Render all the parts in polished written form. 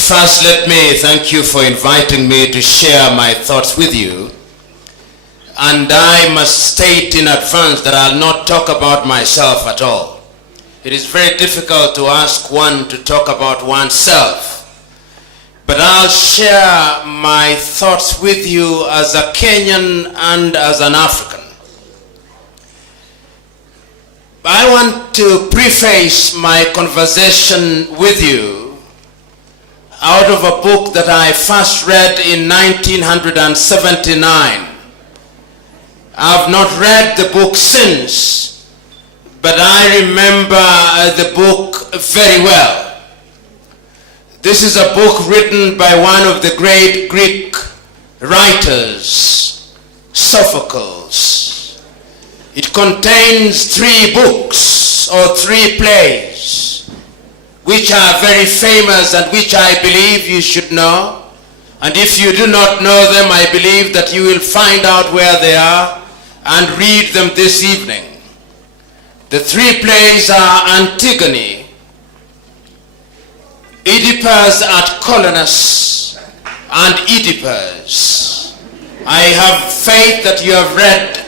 First, let me thank you for inviting me to share my thoughts with you. And I must state in advance that I'll not talk about myself at all. It is very difficult to ask one to talk about oneself. But I'll share my thoughts with you as a Kenyan and as an African. I want to preface my conversation with you out of a book that I first read in 1979. I've not read the book since, but I remember the book very well. This is a book written by one of the great Greek writers, Sophocles. It contains 3 books or 3 plays, which are very famous and which I believe you should know. And if you do not know them, I believe that you will find out where they are and read them this evening. The 3 plays are Antigone, Oedipus at Colonus, and Oedipus. I have faith that you have read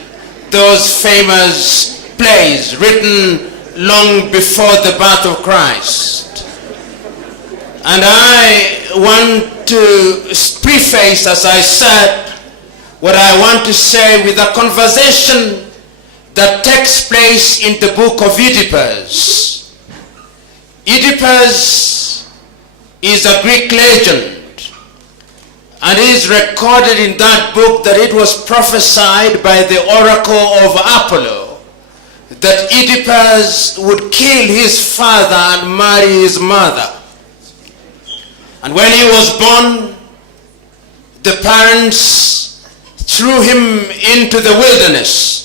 those famous plays written long before the birth of Christ. And I want to preface, as I said, what I want to say with a conversation that takes place in the book of Oedipus. Oedipus is a Greek legend, and it is recorded in that book that it was prophesied by the oracle of Apollo that Oedipus would kill his father and marry his mother. And when he was born, the parents threw him into the wilderness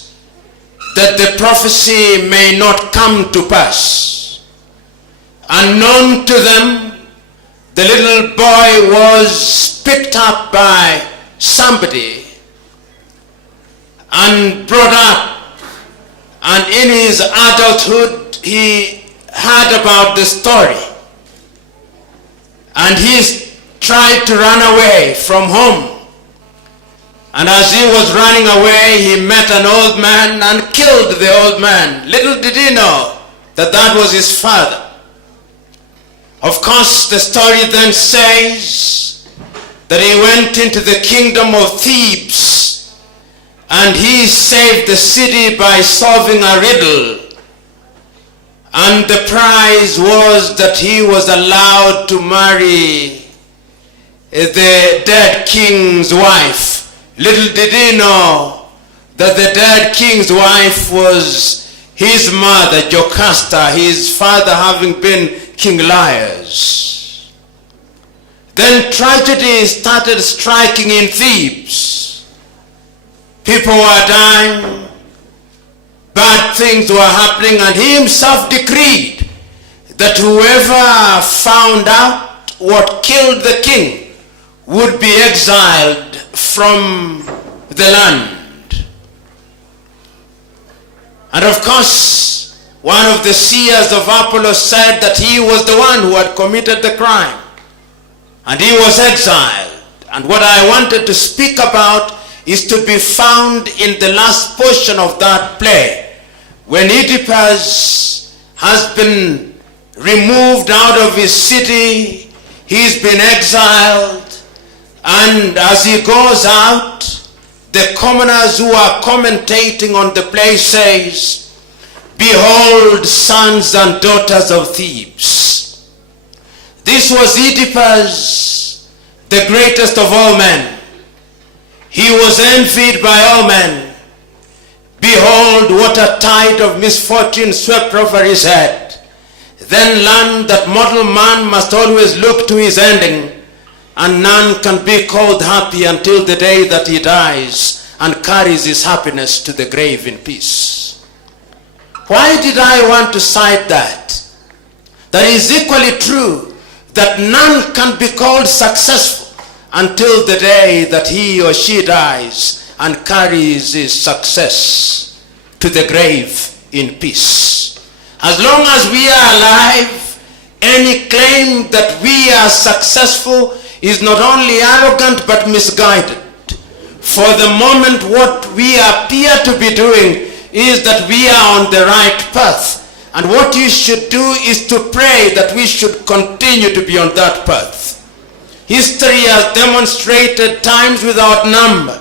that the prophecy may not come to pass. Unknown to them, the little boy was picked up by somebody and brought up, and in his adulthood he heard about the story, and he tried to run away from home. And as he was running away, he met an old man and killed the old man. Little did he know that that was his father. Of course, the story then says that he went into the kingdom of Thebes and he saved the city by solving a riddle. And the prize was that he was allowed to marry the dead king's wife. Little did he know that the dead king's wife was his mother, Jocasta, his father having been King Laius. Then tragedy started striking in Thebes. People were dying, bad things were happening, and he himself decreed that whoever found out what killed the king would be exiled from the land. And of course, one of the seers of Apollo said that he was the one who had committed the crime, and he was exiled. And what I wanted to speak about is to be found in the last portion of that play, when Oedipus has been removed out of his city, he's been exiled, and as he goes out, the commoners who are commentating on the play says, "Behold, sons and daughters of Thebes." This was Oedipus, the greatest of all men. He was envied by all men. Behold, what a tide of misfortune swept over his head. Then learn that mortal man must always look to his ending, and none can be called happy until the day that he dies and carries his happiness to the grave in peace. Why did I want to cite that? That is equally true, that none can be called successful until the day that he or she dies and carries his success to the grave in peace. As long as we are alive, any claim that we are successful is not only arrogant but misguided. For the moment, what we appear to be doing is that we are on the right path. And what you should do is to pray that we should continue to be on that path. History has demonstrated times without number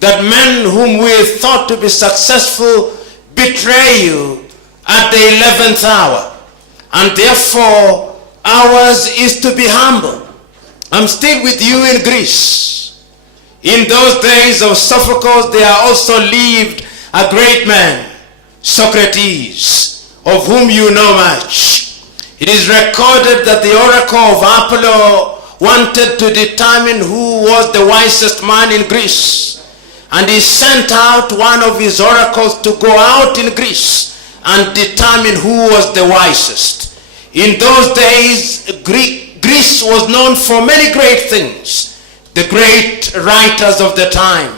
that men whom we thought to be successful betray you at the 11th hour. And therefore, ours is to be humble. I'm still with you in Greece. In those days of Sophocles, there also lived a great man, Socrates, of whom you know much. It is recorded that the oracle of Apollo wanted to determine who was the wisest man in Greece. And he sent out one of his oracles to go out in Greece and determine who was the wisest. In those days, Greece was known for many great things. The great writers of the time.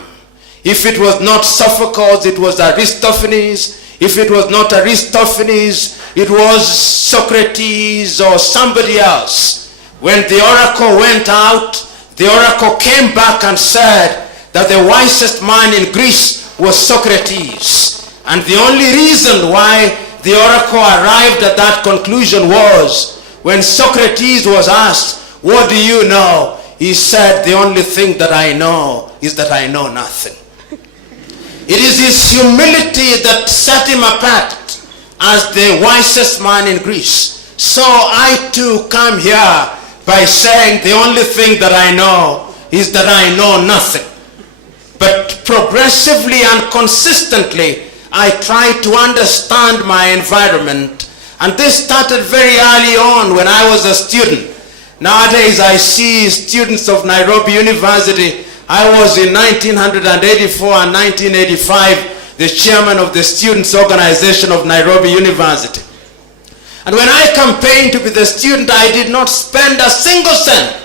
If it was not Sophocles, it was Aristophanes. If it was not Aristophanes, it was Socrates or somebody else. When the oracle went out, the oracle came back and said that the wisest man in Greece was Socrates. And the only reason why the oracle arrived at that conclusion was when Socrates was asked, "What do you know?" He said, "The only thing that I know is that I know nothing." It is his humility that set him apart as the wisest man in Greece. So I too come here by saying the only thing that I know is that I know nothing. But progressively and consistently, I try to understand my environment. And this started very early on when I was a student. Nowadays I see students of Nairobi University. I was in 1984 and 1985 the chairman of the Students' Organization of Nairobi University. And when I campaigned to be the student, I did not spend a single cent.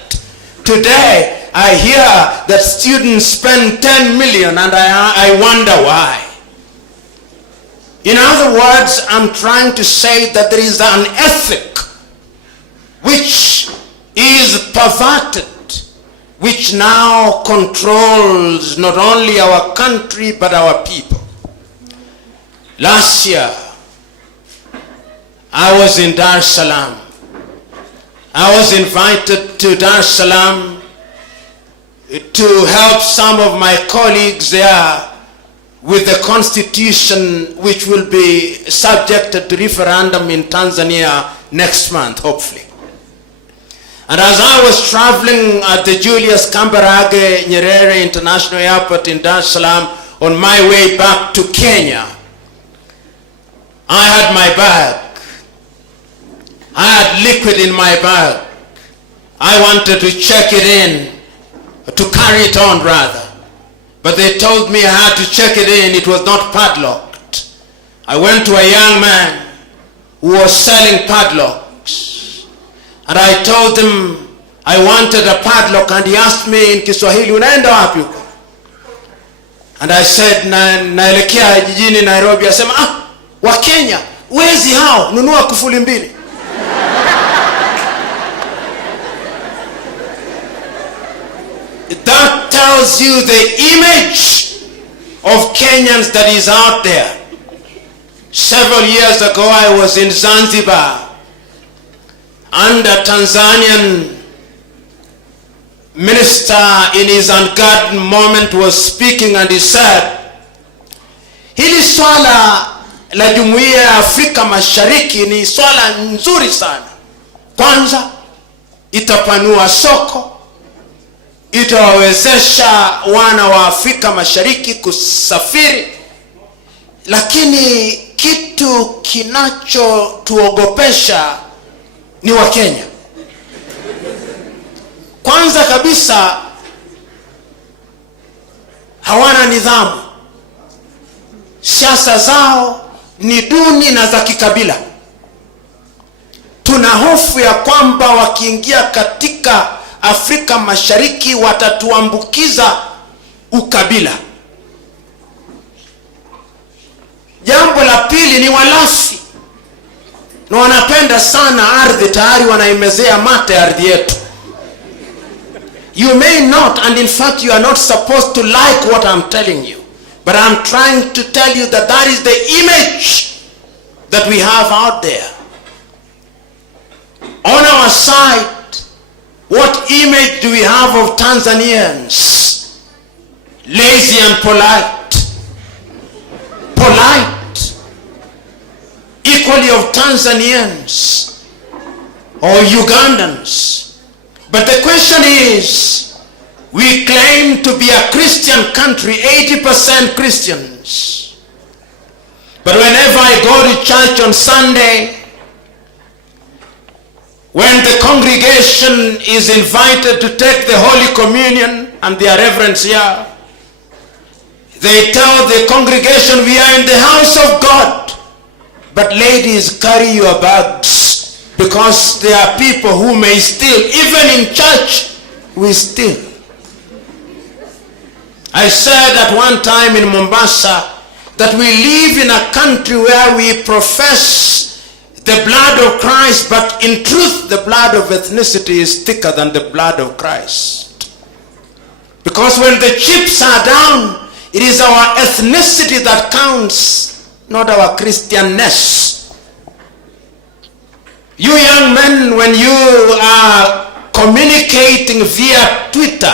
Today, I hear that students spend 10 million and I wonder why. In other words, I'm trying to say that there is an ethic which is perverted, which now controls not only our country but our people. Last year, I was in Dar es Salaam. I was invited to Dar es Salaam to help some of my colleagues there with the constitution which will be subjected to referendum in Tanzania next month, hopefully. And as I was traveling at the Julius Kambarage Nyerere International Airport in Dar es Salaam on my way back to Kenya, I had my bag. I had liquid in my bag. I wanted to check it in, to carry it on rather. But they told me I had to check it in. It was not padlocked. I went to a young man who was selling padlocks. And I told him I wanted a padlock, and he asked me in Kiswahili, "Unaenda wapi huko?" And I said, naelekea jijini Nairobi. Asema, wa Kenya, wezi hao, nunua kufuli mbili. That tells you the image of Kenyans that is out there. Several years ago, I was in Zanzibar, and a Tanzanian minister in his unguarded moment was speaking, and he said, hili swala la Jumuiya ya Afrika Mashariki ni swala nzuri sana. Kwanza, itapanua soko, itawawezesha wana wa Afrika Mashariki kusafiri, lakini kitu kinachotuogopesha ni wa Kenya. Kwanza kabisa, hawana nidhamu. Siasa zao ni duni na za kikabila. Tuna hofu ya kwamba wakiingia katika Afrika Mashariki watatuambukiza ukabila. Jambo la pili ni walafi. na wanapenda sana ardhi, tayari wanaimezea mate ardhi yetu. You may not, and in fact you are not supposed to like what I'm telling you, but I'm trying to tell you that that is the image that we have out there. On our side, what image do we have of Tanzanians? Lazy and polite. Polite. Equally of Tanzanians or Ugandans. But the question is, we claim to be a Christian country, 80% Christians. But whenever I go to church on Sunday, when the congregation is invited to take the Holy Communion, and their reverends here, they tell the congregation, we are in the house of God. But ladies, carry your bags, because there are people who may steal. Even in church, we steal. I said at one time in Mombasa that we live in a country where we profess the blood of Christ, but in truth the blood of ethnicity is thicker than the blood of Christ. Because when the chips are down, it is our ethnicity that counts, not our Christianness. You young men, when you are communicating via Twitter,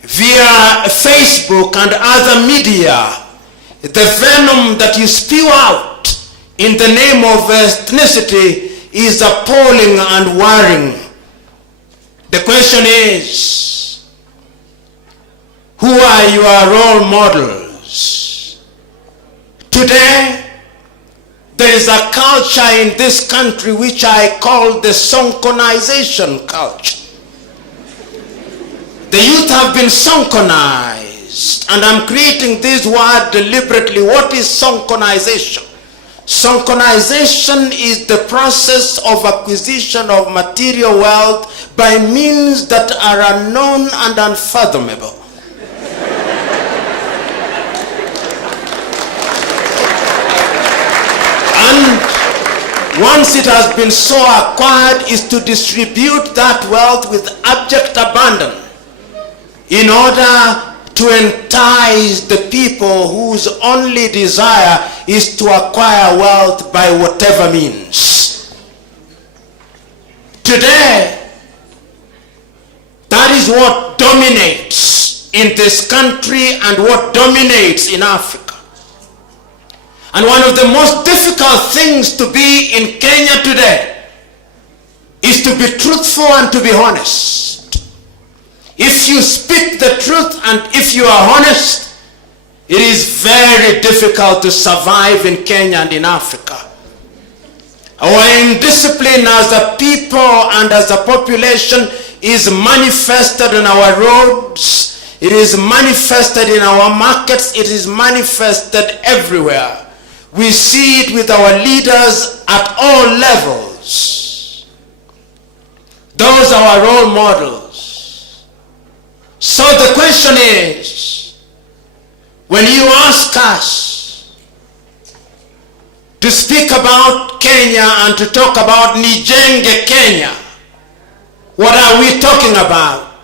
via Facebook and other media, the venom that you spew out in the name of ethnicity is appalling and worrying. The question is, who are your role models? Today, there is a culture in this country which I call the sonkonization culture. The youth have been sonkonized, and I'm creating this word deliberately. What is sonkonization? Sonkonization is the process of acquisition of material wealth by means that are unknown and unfathomable. And once it has been so acquired, is to distribute that wealth with abject abandon in order to entice the people whose only desire is to acquire wealth by whatever means. Today, that is what dominates in this country and what dominates in Africa. And one of the most difficult things to be in Kenya today is to be truthful and to be honest. If you speak the truth and if you are honest, it is very difficult to survive in Kenya and in Africa. Our indiscipline as a people and as a population is manifested in our roads, it is manifested in our markets, it is manifested everywhere. We see it with our leaders at all levels. Those are our role models. So the question is, when you ask us to speak about Kenya and to talk about Nijenge Kenya, what are we talking about?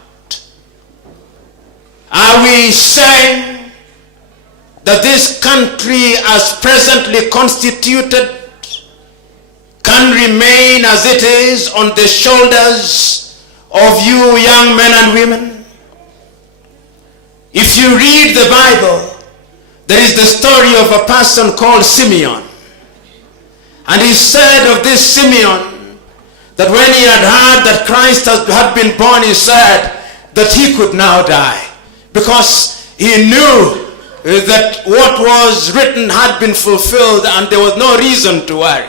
Are we saying that this country as presently constituted can remain as it is on the shoulders of you young men and women? If you read the Bible, there is the story of a person called Simeon. And he said of this Simeon that when he had heard that Christ had been born, he said that he could now die, because he knew that what was written had been fulfilled and there was no reason to worry.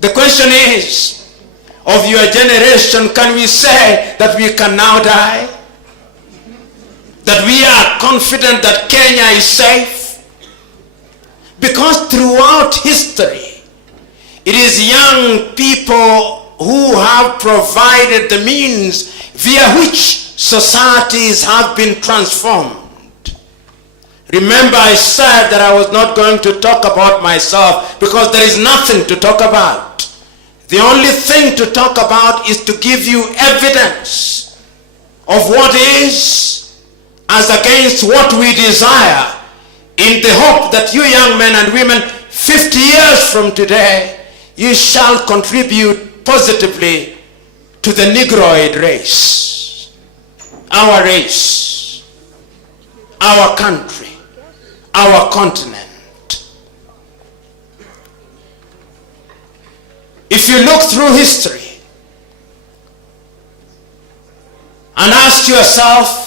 The question is, of your generation, can we say that we can now die? That we are confident that Kenya is safe? Because throughout history, it is young people who have provided the means via which societies have been transformed. Remember, I said that I was not going to talk about myself because there is nothing to talk about. The only thing to talk about is to give you evidence of what is as against what we desire, in the hope that you young men and women 50 years from today, you shall contribute positively to the Negroid race, our country, our continent. If you look through history and ask yourself,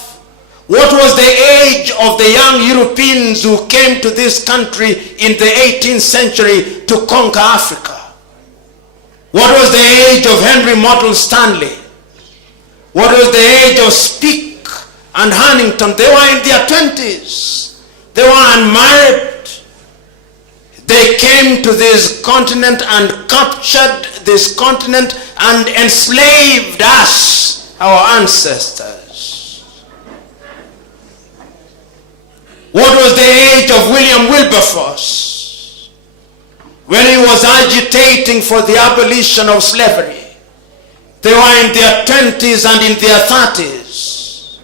what was the age of the young Europeans who came to this country in the 18th century to conquer Africa? What was the age of Henry Morton Stanley? What was the age of Speke and Huntington? They were in their 20s. They were unmarried. They came to this continent and captured this continent and enslaved us, our ancestors. What was the age of William Wilberforce when he was agitating for the abolition of slavery? They were in their 20s and in their 30s.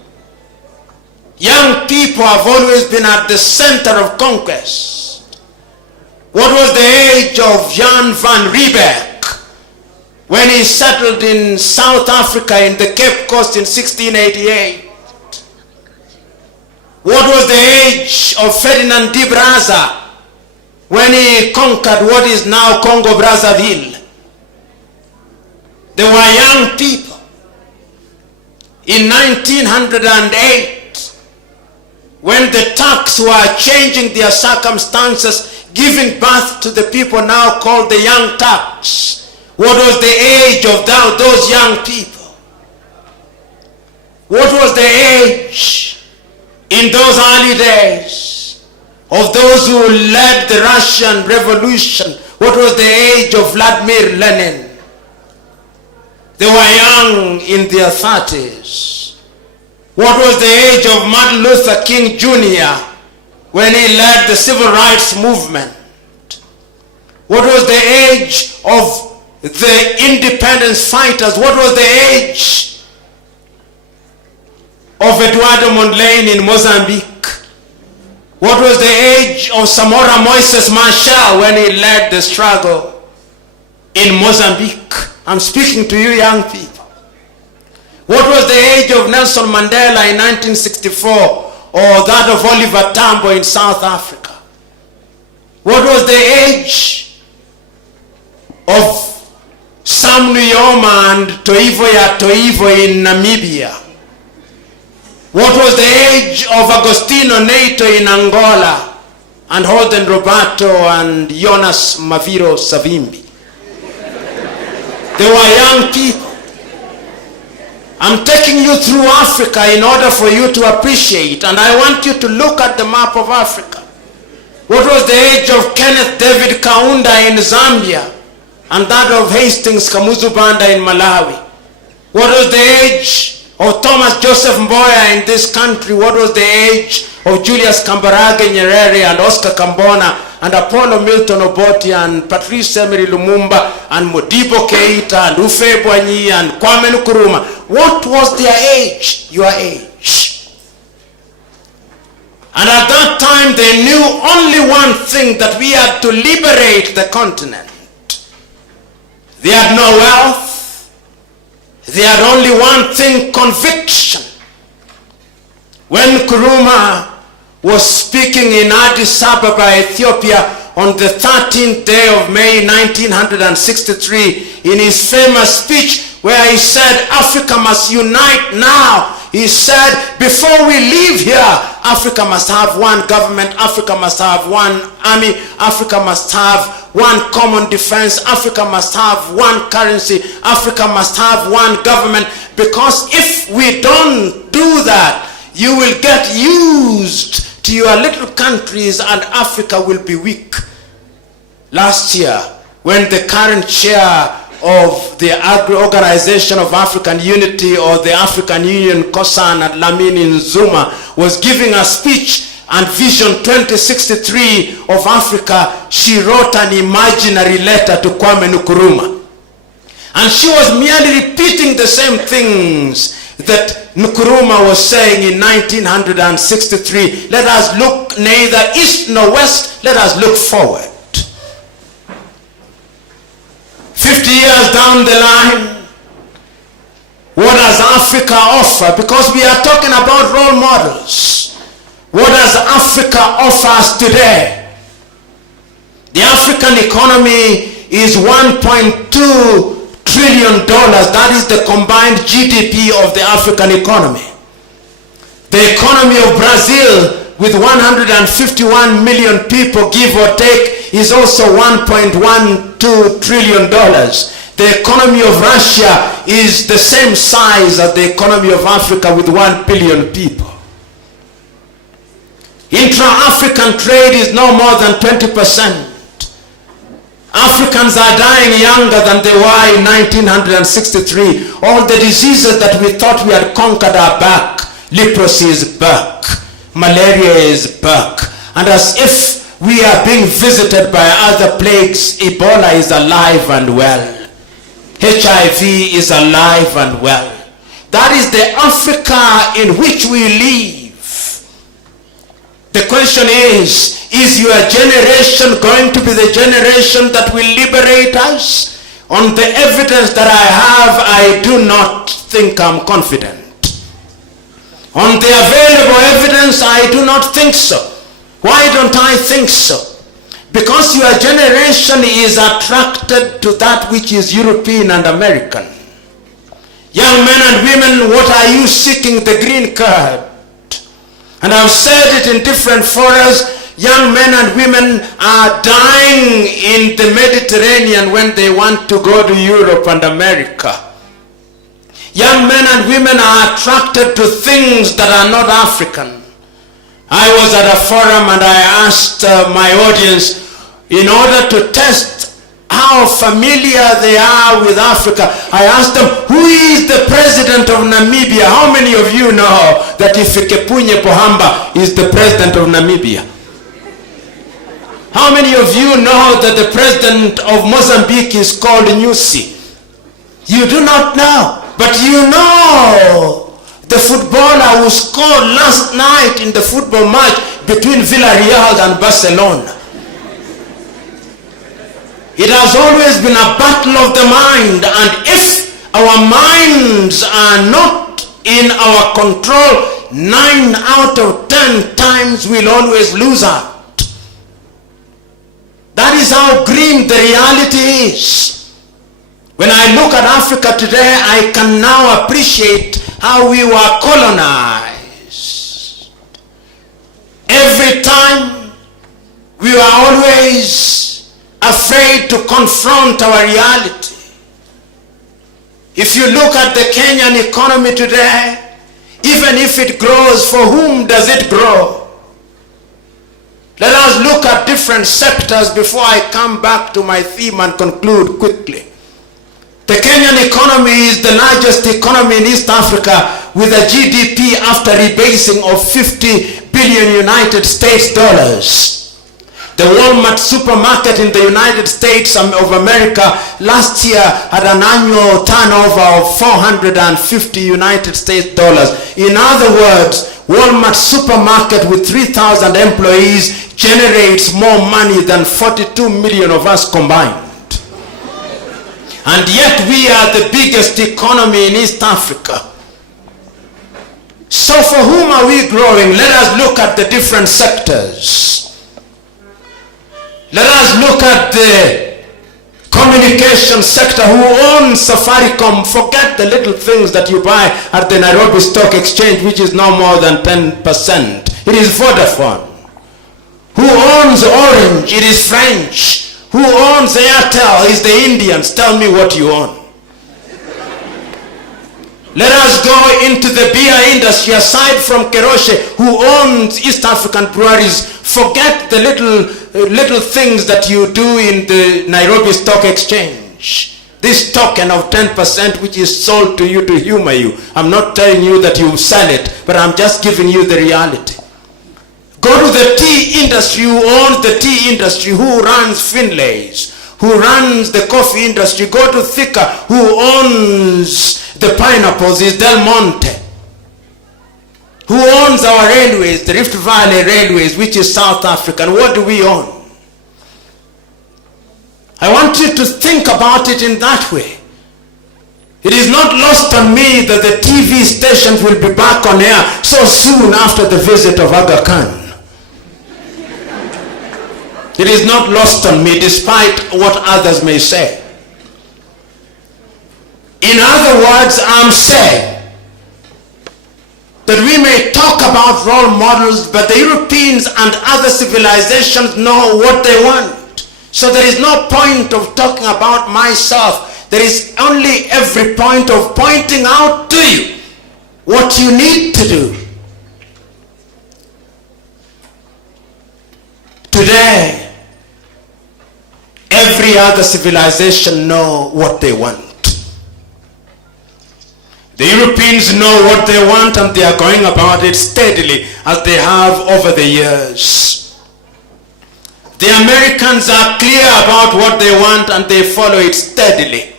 Young people have always been at the center of conquest. What was the age of Jan van Riebeeck when he settled in South Africa in the Cape Coast in 1688? What was the age of Ferdinand de Braza when he conquered what is now Congo Brazzaville? They were young people. In 1908, when the Turks were changing their circumstances, giving birth to the people now called the Young Turks, what was the age of those young people? What was the age in those early days of those who led the Russian Revolution? What was the age of Vladimir Lenin? They were young in their 30s. What was the age of Martin Luther King Jr. when he led the civil rights movement? What was the age of the independence fighters? What was the age of Eduardo Mondlane in Mozambique? What was the age of Samora Moises Machel when he led the struggle in Mozambique? I'm speaking to you young people. What was the age of Nelson Mandela in 1964, or that of Oliver Tambo in South Africa? What was the age of Sam Nujoma and Toivo ya Toivo in Namibia? What was the age of Agostino Neito in Angola and Holden Roberto and Jonas Maviro Savimbi? They were young people. I'm taking you through Africa in order for you to appreciate, and I want you to look at the map of Africa. What was the age of Kenneth David Kaunda in Zambia and that of Hastings Kamuzu Banda in Malawi? What was the age of Thomas Joseph Mboya in this country? What was the age of Julius Kambarage Nyerere and Oscar Kambona and Apollo Milton Obote and Patrice Emery Lumumba and Modibo Keita and Ufe Boigny and Kwame Nkrumah? What was their age? Your age. And at that time they knew only one thing, that we had to liberate the continent. They had no wealth. They had only one thing, conviction. When Nkrumah was speaking in Addis Ababa, Ethiopia, on the 13th day of May 1963, in his famous speech where he said, Africa must unite now. He said, before we leave here, Africa must have one government, Africa must have one army, Africa must have one common defense, Africa must have one currency, Africa must have one government, because if we don't do that, you will get used to your little countries and Africa will be weak. Last year, when the current chair of the Organization of African Unity, or the African Union, Kosan and Lamini Nzuma, was giving a speech and Vision 2063 of Africa, she wrote an imaginary letter to Kwame Nkrumah. And she was merely repeating the same things that Nkrumah was saying in 1963. Let us look neither east nor west, let us look forward. 50 years down the line, what does Africa offer? Because we are talking about role models. What does Africa offer us today? The African economy is $1.2 trillion. That is the combined GDP of the African economy. The economy of Brazil, with 151 million people, give or take, is also $1.12 trillion. The economy of Russia is the same size as the economy of Africa, with 1 billion people. Intra-African trade is no more than 20%. Africans are dying younger than they were in 1963. All the diseases that we thought we had conquered are back. Leprosy is back. Malaria is back. And as if we are being visited by other plagues, Ebola is alive and well. HIV is alive and well. That is the Africa in which we live. The question is your generation going to be the generation that will liberate us? On the evidence that I have, I do not think I'm confident. On the available evidence, I do not think so. Why don't I think so? Because your generation is attracted to that which is European and American. Young men and women, what are you seeking? The green card. And I've said it in different forums. Young men and women are dying in the Mediterranean when they want to go to Europe and America. Young men and women are attracted to things that are not African. I was at a forum and I asked my audience, in order to test how familiar they are with Africa, I asked them, who is the president of Namibia? How many of you know that Hifikepunye Pohamba is the president of Namibia? How many of you know that the president of Mozambique is called Nyusi? You do not know, but you know the footballer who scored last night in the football match between Villarreal and Barcelona. It has always been a battle of the mind, and if our minds are not in our control, 9 out of 10 times we'll always lose out. That is how grim the reality is. When I look at Africa today, I can now appreciate how we were colonized. Every time we were always afraid to confront our reality. If you look at the Kenyan economy today, even if it grows, for whom does it grow? Let us look at different sectors before I come back to my theme and conclude quickly. The Kenyan economy is the largest economy in East Africa, with a GDP after rebasing of 50 billion United States dollars. The Walmart supermarket in the United States of America last year had an annual turnover of 450 United States dollars. In other words, Walmart supermarket with 3,000 employees generates more money than 42 million of us combined. And yet we are the biggest economy in East Africa. So for whom are we growing? Let us look at the different sectors. Let us look at the communication sector. Who owns Safaricom? Forget the little things that you buy at the Nairobi Stock Exchange, which is no more than 10%. It is Vodafone. Who owns Orange? It is French. Who owns Airtel? It's the Indians. Tell me what you own. Let us go into the beer industry. Aside from Keroshe, who owns East African breweries, forget the little things that you do in the Nairobi Stock Exchange. This token of 10% which is sold to you to humor you. I'm not telling you that you sell it, but I'm just giving you the reality. Go to the tea industry. Who owns the tea industry? Who runs Finlay's? who runs the coffee industry. Go to Thika, who owns the pineapples, is Del Monte. Who owns our railways, the Rift Valley Railways, which is South African? What do we own? I want you to think about it in that way. It is not lost on me that the TV stations will be back on air so soon after the visit of Aga Khan. It is not lost on me, despite what others may say. In other words, I'm saying that we may talk about role models, but the Europeans and other civilizations know what they want. So there is no point of talking about myself. There is only every point of pointing out to you what you need to do. Today, every other civilization know what they want. The Europeans know what they want, and they are going about it steadily as they have over the years. The Americans are clear about what they want, and they follow it steadily.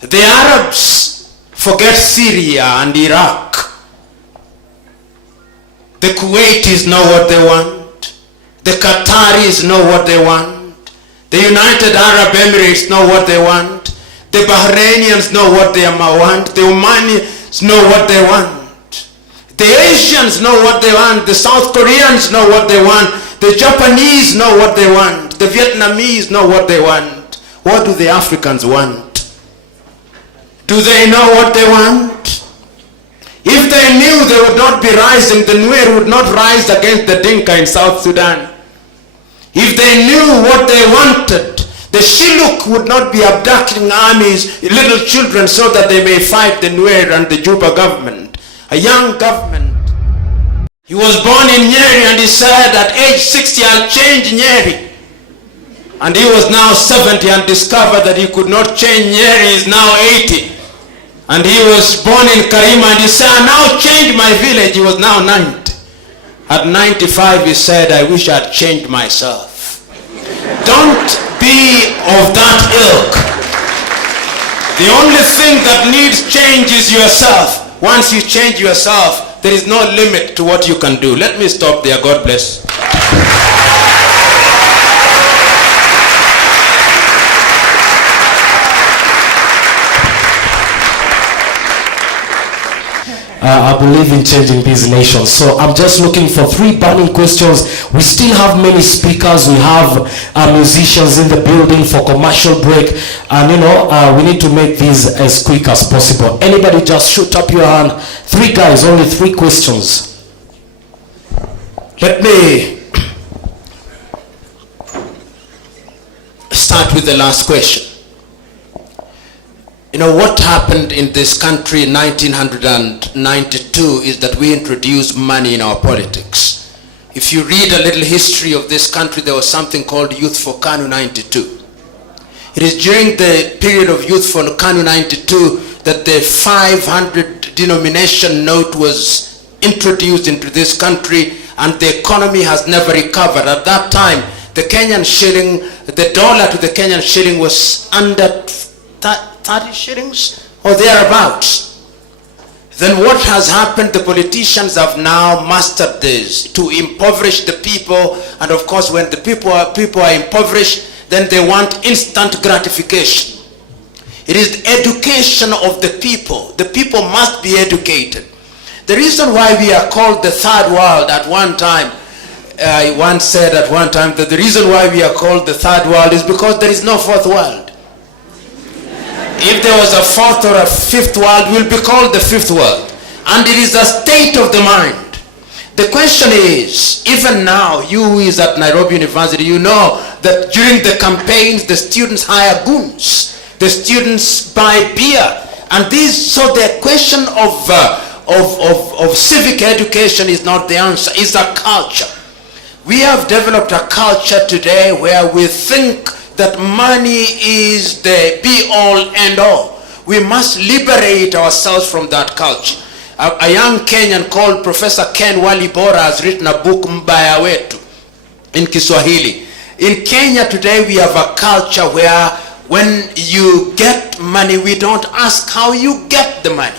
The Arabs forget Syria and Iraq. The Kuwaitis know what they want. The Qataris know what they want. The United Arab Emirates know what they want. The Bahrainians know what they want. The Omanians know what they want. The Asians know what they want. The South Koreans know what they want. The Japanese know what they want. The Vietnamese know what they want. What do the Africans want? Do they know what they want? If they knew they would not be rising, the Nuer would not rise against the Dinka in South Sudan. If they knew what they wanted, the Shilluk would not be abducting armies, little children, so that they may fight the Nuer and the Juba government. A young government. He was born in Nyeri, and he said at age 60, I'll change Nyeri. And he was now 70 and discovered that he could not change Nyeri. He is now 80. And he was born in Karima, and he said, I'll now change my village. He was now 90. At 95, he said, I wish I'd changed myself. Don't be of that ilk. The only thing that needs change is yourself. Once you change yourself, there is no limit to what you can do. Let me stop there. God bless. I believe in changing these nations. So I'm just looking for 3 burning questions. We still have many speakers. We have musicians in the building for commercial break. And we need to make these as quick as possible. Anybody just shoot up your hand. 3 guys, only 3 questions. Let me start with the last question. What happened in this country in 1992 is that we introduced money in our politics. If you read a little history of this country, there was something called Youth for KANU 92. It is during the period of Youth for KANU 92 that the 500 denomination note was introduced into this country, and the economy has never recovered. At that time, the Kenyan shilling, the dollar to the Kenyan shilling was under 30 shillings or thereabouts. Then what has happened? The politicians have now mastered this to impoverish the people, and of course when the people are impoverished, then they want instant gratification. It is the education of the people. The people must be educated. The reason why we are called the third world at one time, I once said at one time that the reason why we are called the third world is because there is no fourth world. If there was a 4th or a 5th world, we'll be called the 5th world. And it is a state of the mind. The question is, even now, you who is at Nairobi University, you know that during the campaigns, the students hire goons. The students buy beer. And so the question of civic education is not the answer, it's a culture. We have developed a culture today where we think that money is the be-all, end-all. We must liberate ourselves from that culture. A young Kenyan called Professor Ken Walibora has written a book, Mbaya Wetu, in Kiswahili. In Kenya today, we have a culture where when you get money, we don't ask how you get the money.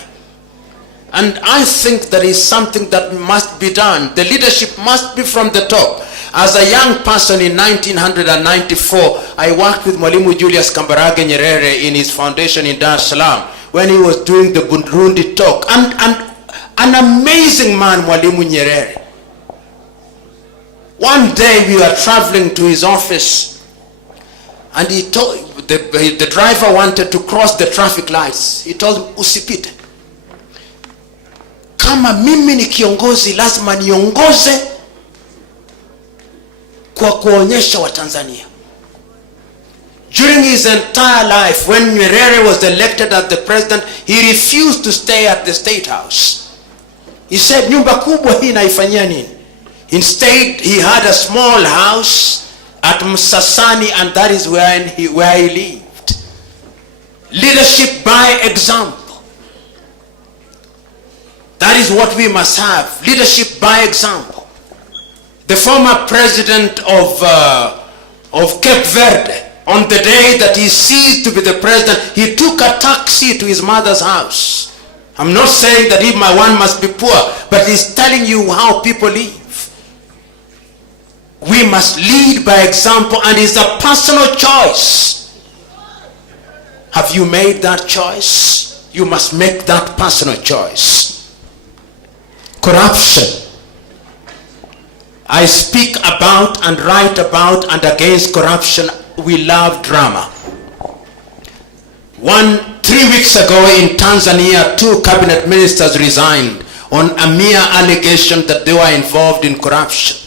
And I think there is something that must be done. The leadership must be from the top. As a young person in 1994, I worked with Mwalimu Julius Kambarage Nyerere in his foundation in Dar es Salaam when he was doing the Burundi talk. And an amazing man, Mwalimu Nyerere. One day we were traveling to his office, and he told the driver wanted to cross the traffic lights. He told him, usipite. Kama mimi ni kiongozi, lazima niongoze kwa kuonyesha wa Tanzania. During his entire life, when Nyerere was elected as the president, he refused to stay at the State House. He said, nyumba kubwa hii naifanyia nini? Instead, he had a small house at Msasani, and that is where he lived. Leadership by example. That is what we must have. Leadership by example. The former president of Cape Verde, on the day that he ceased to be the president, he took a taxi to his mother's house. I'm not saying that one must be poor, but he's telling you how people live. We must lead by example, and it's a personal choice. Have you made that choice? You must make that personal choice. Corruption. I speak about and write about and against corruption. We love drama. 3 weeks ago in Tanzania, 2 cabinet ministers resigned on a mere allegation that they were involved in corruption.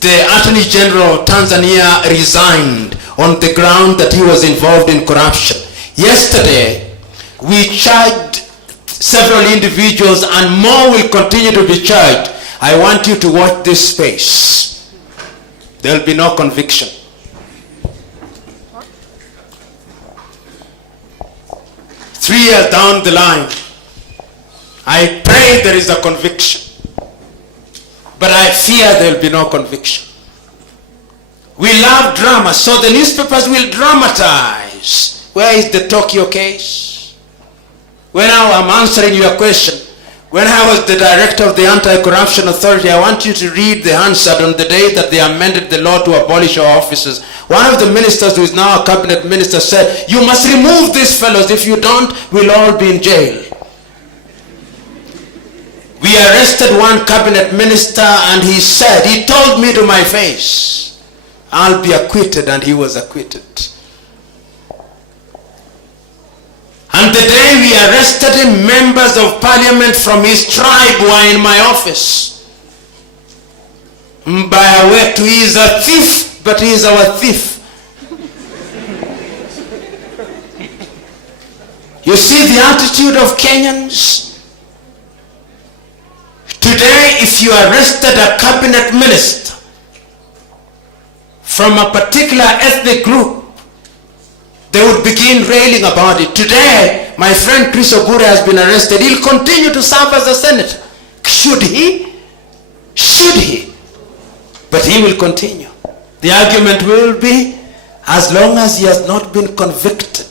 The Attorney General of Tanzania resigned on the ground that he was involved in corruption. Yesterday, we charged several individuals, and more will continue to be charged. I want you to watch this space. There will be no conviction. Three years down the line, I pray there is a conviction. But I fear there will be no conviction. We love drama, so the newspapers will dramatize. Where is the Tokyo case? When I'm answering your question, when I was the director of the Anti-Corruption Authority, I want you to read the answer on the day that they amended the law to abolish our offices. One of the ministers, who is now a cabinet minister, said, you must remove these fellows. If you don't, we'll all be in jail. We arrested one cabinet minister, and he told me to my face, I'll be acquitted, and he was acquitted. And the day we arrested him, members of parliament from his tribe were in my office. Mbayawetu, he is a thief, but he is our thief. You see the attitude of Kenyans? Today, if you arrested a cabinet minister from a particular ethnic group, they would begin railing about it. Today, my friend Chris Ogure has been arrested. He'll continue to serve as a senator. Should he? Should he? But he will continue. The argument will be, as long as he has not been convicted,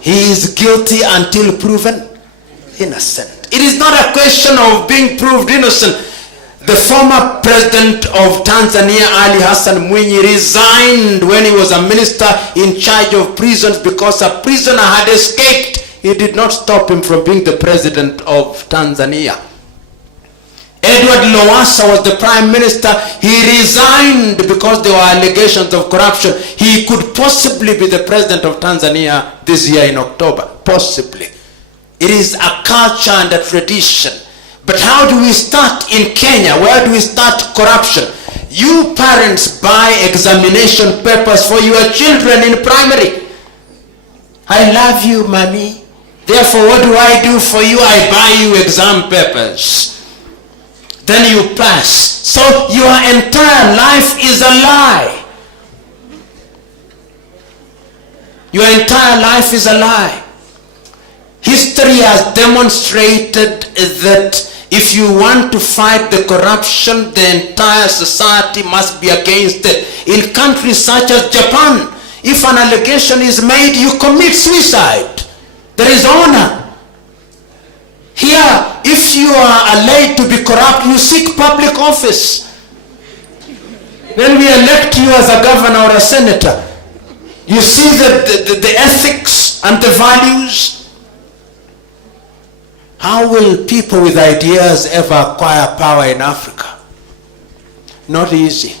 he is guilty until proven innocent. It is not a question of being proved innocent. The former president of Tanzania, Ali Hassan Mwinyi, resigned when he was a minister in charge of prisons because a prisoner had escaped. It did not stop him from being the president of Tanzania. Edward Lowassa was the prime minister. He resigned because there were allegations of corruption. He could possibly be the president of Tanzania this year in October. Possibly. It is a culture and a tradition. But how do we start in Kenya? Where do we start corruption? You parents buy examination papers for your children in primary. I love you, mommy. Therefore, what do I do for you? I buy you exam papers. Then you pass. So your entire life is a lie. Your entire life is a lie. History has demonstrated that If you want to fight the corruption, the entire society must be against it. In countries such as Japan, if an allegation is made, you commit suicide. There is honor. Here, if you are alleged to be corrupt, you seek public office. When we elect you as a governor or a senator, you see the ethics and the values. How will people with ideas ever acquire power in Africa? Not easy.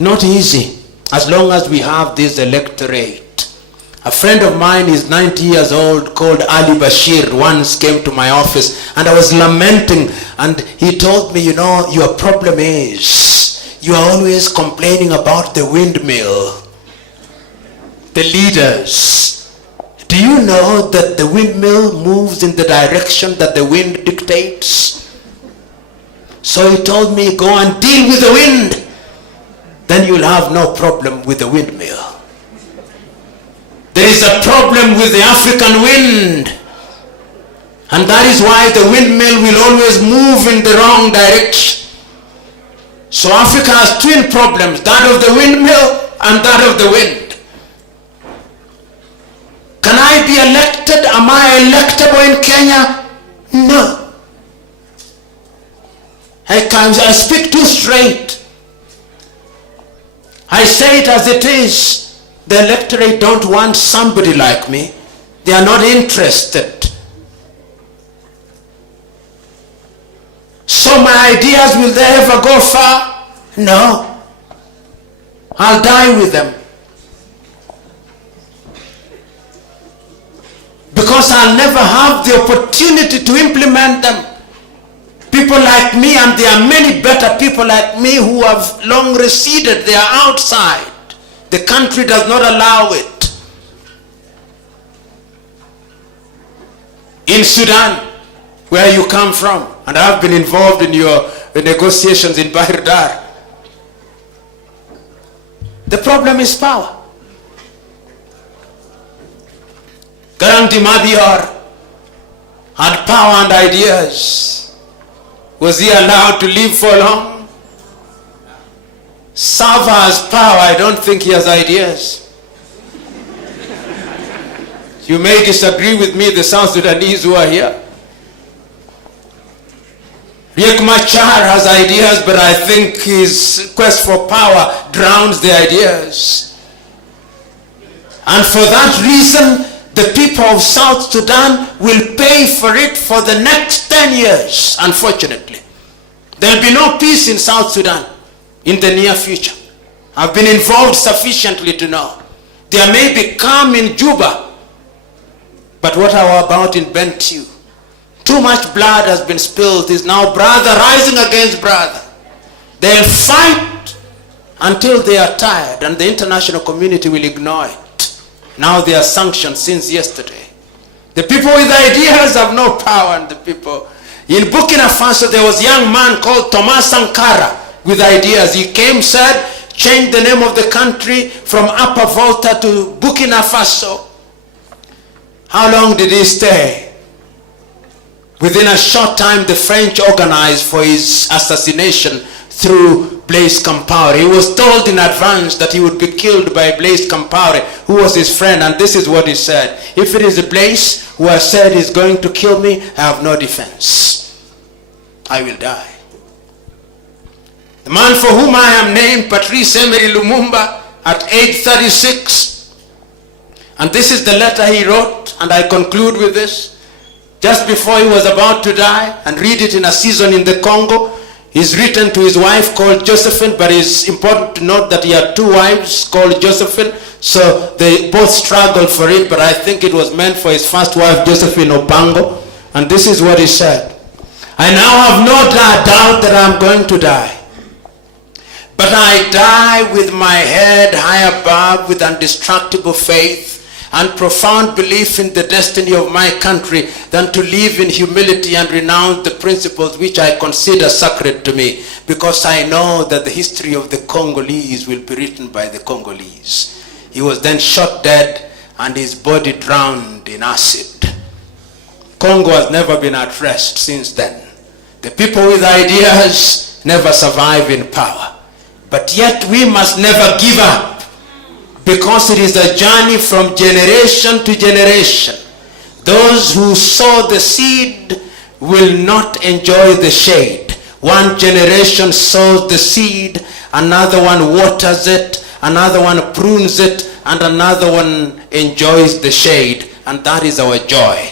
Not easy. As long as we have this electorate. A friend of mine is 90 years old called Ali Bashir once came to my office and I was lamenting, and he told me, you know, your problem is you are always complaining about the windmill, the leaders. Do you know that the windmill moves in the direction that the wind dictates? So he told me, go and deal with the wind. Then you'll have no problem with the windmill. There is a problem with the African wind. And that is why the windmill will always move in the wrong direction. So Africa has twin problems, that of the windmill and that of the wind. Can I be elected? Am I electable in Kenya? No. I speak too straight. I say it as it is. The electorate don't want somebody like me. They are not interested. So my ideas, will they ever go far? No. I'll die with them. Because I'll never have the opportunity to implement them. People like me, and there are many better people like me who have long receded, they are outside. The country does not allow it. In Sudan, where you come from, and I've been involved in your negotiations in Bahir Dar, the problem is power. Garang Dimadior had power and ideas. Was he allowed to live for long? Sava has power, I don't think he has ideas. You may disagree with me, the South Sudanese who are here. Riek Machar has ideas, but I think his quest for power drowns the ideas. And for that reason, the people of South Sudan will pay for it for the next 10 years, unfortunately. There will be no peace in South Sudan in the near future. I've been involved sufficiently to know. There may be calm in Juba, but what are about in Bentiu? Too much blood has been spilled. Is now brother rising against brother. They'll fight until they are tired, and the international community will ignore it. Now they are sanctioned since yesterday. The people with ideas have no power, and the people in Burkina Faso, there was a young man called Thomas Sankara with ideas. He came, said, change the name of the country from Upper Volta to Burkina Faso. How long did he stay? Within a short time, the French organized for his assassination through Blaise Compaoré. He was told in advance that he would be killed by Blaise Compaoré, who was his friend, and this is what he said: if it is Blaise who has said he's going to kill me, I have no defense. I will die. The man for whom I am named, Patrice Emery Lumumba, at age 36. And this is the letter he wrote, and I conclude with this. Just before he was about to die, and read it in a season in the Congo. He's written to his wife called Josephine, but it's important to note that he had two wives called Josephine, so they both struggled for it, but I think it was meant for his first wife, Josephine Opango. And this is what he said: I now have no doubt that I'm going to die. But I die with my head high above, with indestructible faith and profound belief in the destiny of my country, than to live in humility and renounce the principles which I consider sacred to me, because I know that the history of the Congolese will be written by the Congolese. He was then shot dead and his body drowned in acid. Congo has never been at rest since then. The people with ideas never survive in power. But yet we must never give up, because it is a journey from generation to generation. Those who sow the seed will not enjoy the shade. One generation sows the seed, another one waters it, another one prunes it, and another one enjoys the shade. And that is our joy.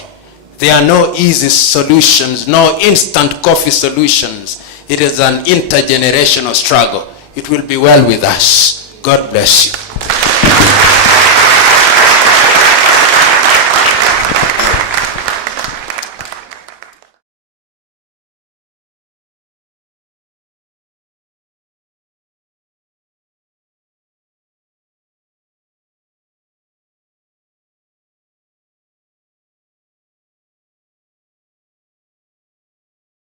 There are no easy solutions, no instant coffee solutions. It is an intergenerational struggle. It will be well with us. God bless you.